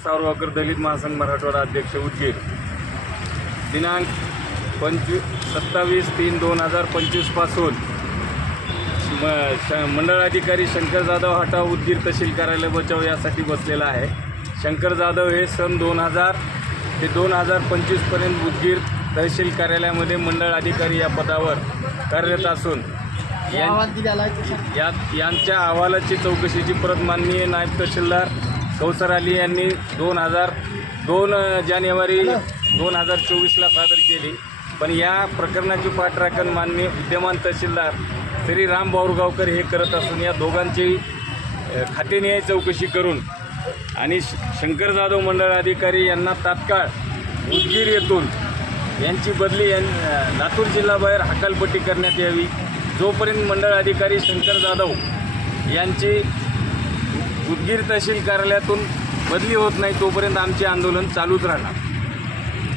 सावरकर दलित महासंघ मराठवाडा अध्यक्ष उदगीर दिनांक 27/3/2025 पासून मंडळाधिकारी शंकर जाधव हटाव उदगीर तहसील कार्यालय बचाव यासाठी बसलेला आहे। शंकर जाधव हे सन 2000 ते 2025 पर्यंत उदगीर तहसील कार्यालयामध्ये मंडळ अधिकारी या पदावर कार्यरत असून यांच्या अहवालाची चौकशीची प्रत माननीय नायब तहसीलदार कौसर अली यांनी 2 जानेवारी 2024ला सादर केली। पण या प्रकरणाची पाठराखण माननीय विद्यमान तहसीलदार श्री राम बावरगावकर हे करत असून या दोघांची खातेनिहाय चौकशी करून आणि शंकर जाधव मंडळ अधिकारी यांना तात्काळ उदगीर येथून यांची बदली लातूर जिल्हाबाहेर हकालपट्टी करण्यात यावी। जोपर्यंत मंडळ अधिकारी शंकर जाधव यांची उदगीर तहसील कार्यालयातून बदली होत नाही तोपर्यंत आमचे आंदोलन चालूच राहणार।